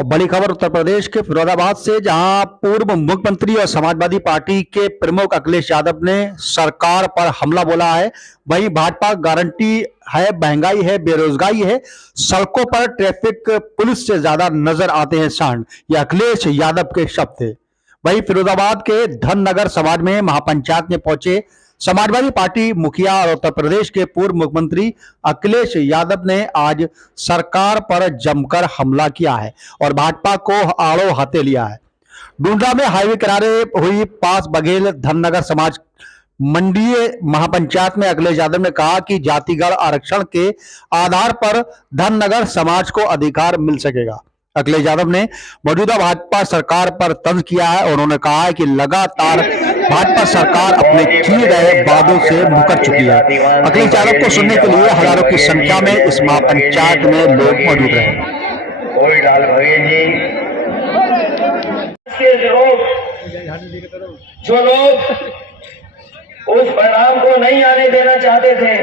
और बड़ी खबर उत्तर प्रदेश के फिरोजाबाद से, जहां पूर्व मुख्यमंत्री और समाजवादी पार्टी के प्रमुख अखिलेश यादव ने सरकार पर हमला बोला है। वहीं भाजपा गारंटी है, महंगाई है, बेरोजगारी है, सड़कों पर ट्रैफिक पुलिस से ज्यादा नजर आते हैं सांड। ये अखिलेश यादव के शब्द थे। वहीं फिरोजाबाद के धननगर समाज में महापंचायत में पहुंचे समाजवादी पार्टी मुखिया और उत्तर प्रदेश के पूर्व मुख्यमंत्री अखिलेश यादव ने आज सरकार पर जमकर हमला किया है और भाजपा को आड़ो हाथे लिया है। डूंडा में हाईवे किनारे हुई पास बघेल धननगर समाज मंडीय महापंचायत में अखिलेश यादव ने कहा कि जातिगत आरक्षण के आधार पर धननगर समाज को अधिकार मिल सकेगा। अखिलेश यादव ने मौजूदा भाजपा सरकार पर तंज किया है और उन्होंने कहा है कि लगातार भाजपा सरकार अपने किए गए वादों से मुकर चुकी है। अखिलेश यादव को सुनने के लिए हजारों की संख्या में इस महापंचायत में लोग मौजूद रहे। जो लोग उस परिणाम को नहीं आने देना चाहते थे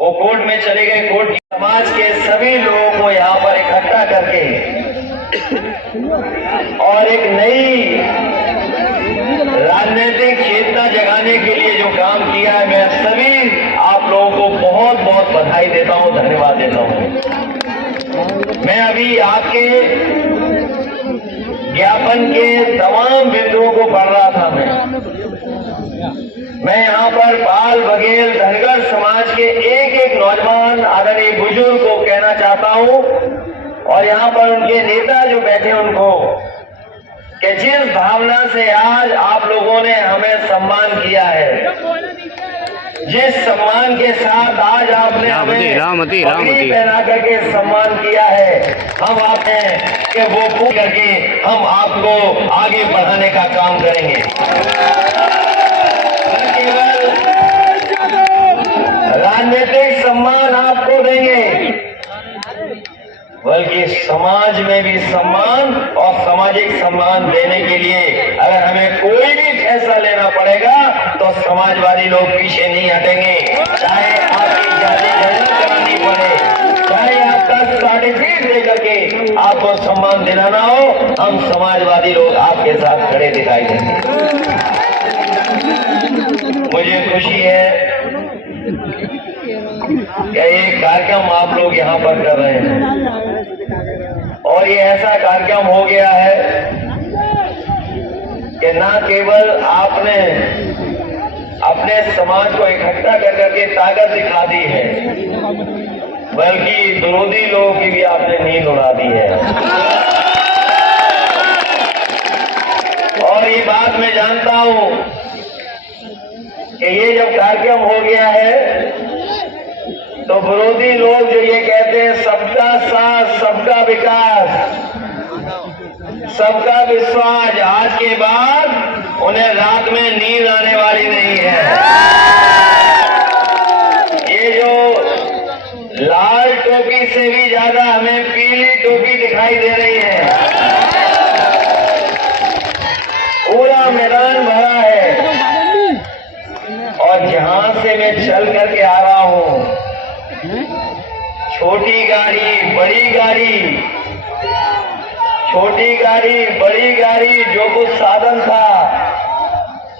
वो कोर्ट में चले गए। कोर्ट की समाज के सभी लोगों को यहाँ पर इकट्ठा करके और एक नई राजनीतिक चेतना जगाने के लिए जो काम किया है, मैं सभी आप लोगों को बहुत बहुत बधाई देता हूँ, धन्यवाद देता हूँ। मैं अभी आपके ज्ञापन के तमाम बिंदुओं को पढ़ रहा था। मैं यहाँ पर बाल बघेल धनगर समाज के एक एक नौजवान आदरणीय बुजुर्ग को कहना चाहता हूँ और यहाँ पर उनके नेता जो बैठे उनको कि जिस भावना से आज आप लोगों ने हमें सम्मान किया है, जिस सम्मान के साथ आज आपने हमें पहना करके सम्मान किया है, हम आप हैं कि वो पूर्ण करके हम आपको आगे बढ़ाने का काम करेंगे। केवल राजनीतिक सम्मान आपको देंगे बल्कि समाज में भी सम्मान और सामाजिक सम्मान देने के लिए अगर हमें कोई भी फैसला लेना पड़ेगा तो समाजवादी लोग पीछे नहीं हटेंगे। चाहे आपकी जाति जजन करानी पड़े, चाहे आपका सर्टिफिकेट लेकर के आपको सम्मान देना ना हो, हम समाजवादी लोग आपके साथ खड़े दिखाई देंगे। मुझे खुशी है कि एक कार्यक्रम आप लोग यहाँ पर कर रहे हैं और ये ऐसा कार्यक्रम हो गया है कि ना केवल आपने अपने समाज को इकट्ठा कर करके ताकत दिखा दी है, बल्कि विरोधी लोगों की भी आपने नींद उड़ा दी है। और ये बात मैं जानता हूं कि ये जब कार्यक्रम हो गया है तो विरोधी लोग जो ये कहते हैं सबका साथ, सबका विकास, सबका विश्वास, आज के बाद उन्हें रात में नींद आने वाली नहीं है। ये जो लाल टोपी से भी ज्यादा हमें पीली टोपी दिखाई दे रही है, पूरा मैदान भरा है और जहां से मैं चल करके आ रहा हूं, छोटी गाड़ी बड़ी गाड़ी, छोटी गाड़ी बड़ी गाड़ी, जो कुछ साधन था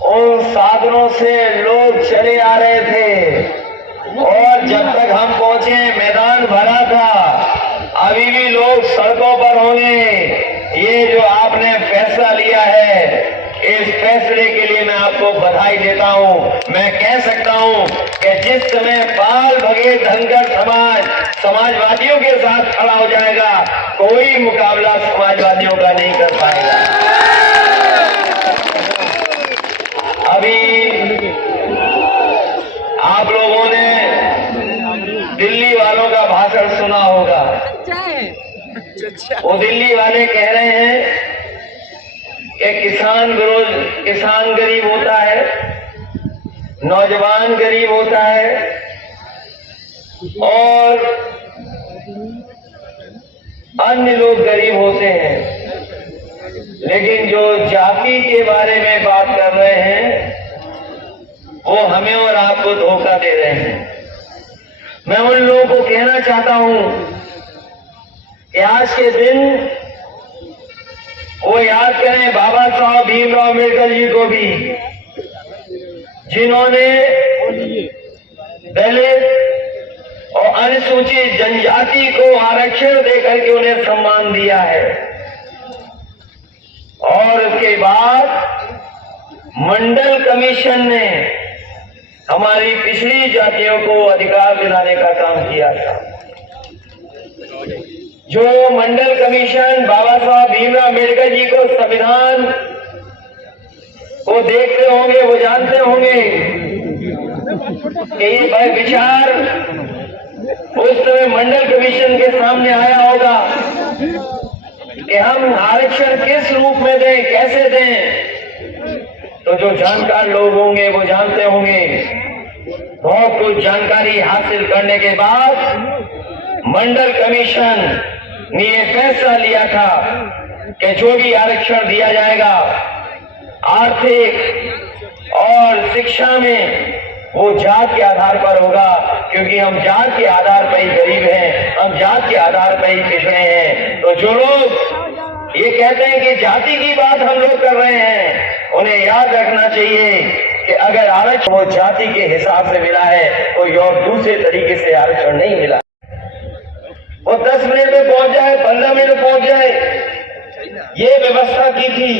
उन साधनों से लोग चले आ रहे थे और जब तक हम पहुंचे मैदान भरा था, अभी भी लोग सड़कों पर होंगे। ये जो आपने फैसला लिया है, इस फैसले के लिए मैं आपको बधाई देता हूं। मैं कह सकता हूं कि जिस समय बाल बघेल धनगर समाज समाजवादियों के साथ खड़ा हो जाएगा, कोई मुकाबला समाजवादियों का नहीं कर पाएगा। अभी आप लोगों ने दिल्ली वालों का भाषण सुना होगा। वो दिल्ली वाले कह रहे हैं कि किसान गरीब होता है, नौजवान गरीब होता है और अन्य लोग गरीब होते हैं, लेकिन जो जाति के बारे में बात कर रहे हैं वो हमें और आपको धोखा दे रहे हैं। मैं उन लोगों को कहना चाहता हूं कि आज के दिन वो याद करें बाबा साहब भीमराव अम्बेडकर जी को भी, जिन्होंने दलित और अनुसूचित जनजाति को आरक्षण देकर के उन्हें सम्मान दिया है। और उसके बाद मंडल कमीशन ने हमारी पिछड़ी जातियों को अधिकार दिलाने का काम किया था। जो मंडल कमीशन बाबा साहब भीमराव अम्बेडकर जी को संविधान को देखते होंगे, वो जानते होंगे कि ये विचार उस समय मंडल कमीशन के सामने आया होगा कि हम आरक्षण किस रूप में दें, कैसे दें। तो जो जानकार लोग होंगे वो जानते होंगे, बहुत कुछ जानकारी हासिल करने के बाद मंडल कमीशन ने ये फैसला लिया था कि जो भी आरक्षण दिया जाएगा आर्थिक और शिक्षा में वो जात के आधार पर होगा, क्योंकि हम जात के आधार पर ही गरीब हैं, हम जात के आधार पर ही पिछड़े हैं। तो जो लोग ये कहते हैं कि जाति की बात हम लोग कर रहे हैं, उन्हें याद रखना चाहिए कि अगर आरक्षण वो जाति के हिसाब से मिला है, कोई और दूसरे तरीके से आरक्षण नहीं मिला। वो 10 मिनट में पहुंच जाए, 15 मिनट में पहुंच जाए, ये व्यवस्था की थी।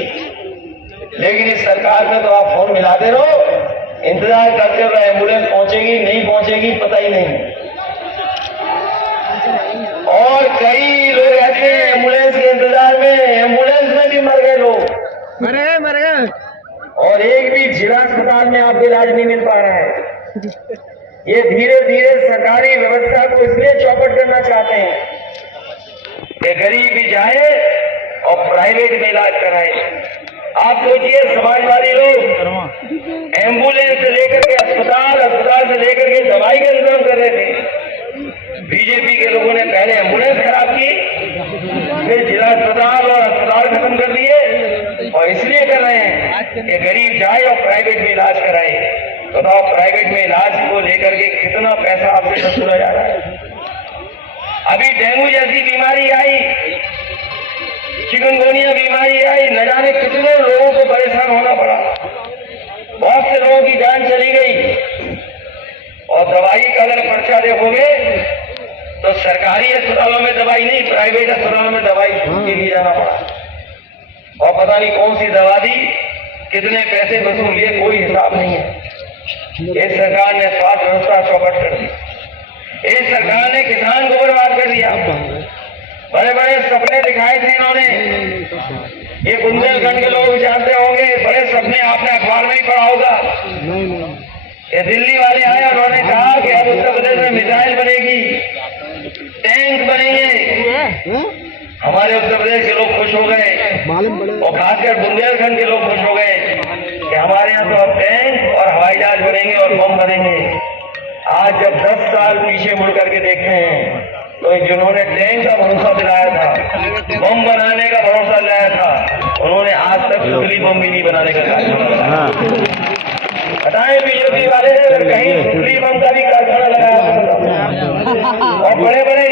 लेकिन इस सरकार में तो आप फोन मिलाते रहो, इंतजार करते रहो, एम्बुलेंस पहुंचेगी नहीं पहुंचेगी पता ही नहीं। और कई लोग ऐसे एम्बुलेंस के इंतजार में, एम्बुलेंस में भी मर गए लोग, मर गए। और एक भी जिला अस्पताल में आपको इलाज नहीं मिल पा रहा है। ये धीरे धीरे सरकारी व्यवस्था को इसलिए चौपट करना चाहते हैं कि गरीब भी जाए और प्राइवेट में इलाज कराए। आप सोचिए, समाजवादी लोग एम्बुलेंस से लेकर के अस्पताल, अस्पताल से लेकर के दवाई का इंतजाम कर रहे थे। बीजेपी के लोगों ने पहले एम्बुलेंस खराब की, फिर जिला अस्पताल और अस्पताल खत्म कर दिए, और इसलिए कर रहे हैं कि गरीब जाए और प्राइवेट में इलाज कराए। बताओ, प्राइवेट में इलाज को लेकर के कितना पैसा आपसे वसूला जा रहा है। अभी डेंगू जैसी बीमारी आई, चिकनगुनिया बीमारी आई, न जाने कितने लोगों को परेशान होना पड़ा, बहुत से लोगों की जान चली गई। और दवाई का अगर पर्चा देखोगे तो सरकारी अस्पतालों में दवाई नहीं, प्राइवेट अस्पतालों में दवाई के लिए जाना पड़ा। और पता नहीं कौन सी दवा दी, कितने पैसे वसूल लिए, कोई हिसाब नहीं है। इस सरकार ने स्वास्थ्य व्यवस्था चौपट कर दी। इस सरकार ने किसान को बर्बाद कर दिया। बड़े बड़े सपने दिखाए थे इन्होंने, ये बुंदेलखंड के लोग जानते होंगे, बड़े सपने आपने अखबार में ही पढ़ा होगा। ये दिल्ली वाले आए, उन्होंने कहा कि अब उत्तर प्रदेश में मिसाइल बनेगी, टैंक बनेंगे। हमारे उत्तर प्रदेश के लोग खुश हो गए, और खासकर बुंदेलखंड के लोग खुश हो गए कि हमारे यहाँ तो अब टैंक और हवाई जहाज बनेंगे और बम बनेंगे। आज जब 10 साल पीछे मुड़ करके देखते हैं तो जिन्होंने टैंक का भरोसा दिलाया था, बम बनाने का भरोसा दिलाया था, उन्होंने आज तक सुतली बम भी नहीं बनाने का कारखाना। बताएं बीजेपी वाले, अगर कहीं सुतली बम का भी कारखाना लगाया और बड़े बड़े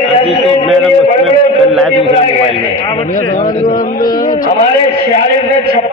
हमारे 46